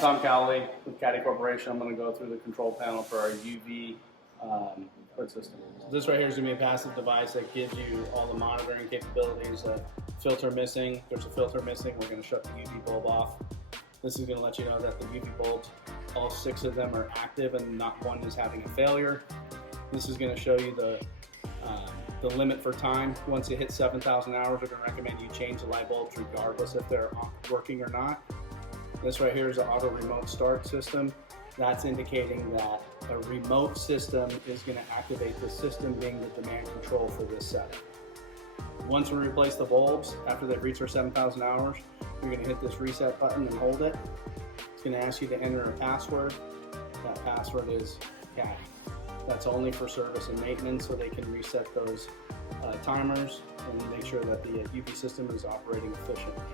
Tom Cowley with Caddy Corporation. I'm going to go through the control panel for our UV hood system. So this right here is going to be a passive device that gives you all the monitoring capabilities. Filter missing, there's a filter missing, we're going to shut the UV bulb off. This is going to let you know that the UV bulbs, all 6 of them are active and not one is having a failure. This is going to show you the limit for time. Once it hits 7,000 hours, we're going to recommend you change the light bulbs regardless if they're working or not. This right here is an auto remote start system. That's indicating that a remote system is going to activate the system, being the demand control for this setting. Once we replace the bulbs, after they've reached our 7,000 hours, you're going to hit this reset button and hold it. It's going to ask you to enter a password. That password is Caddy. That's only for service and maintenance, so they can reset those timers and make sure that the UV system is operating efficiently.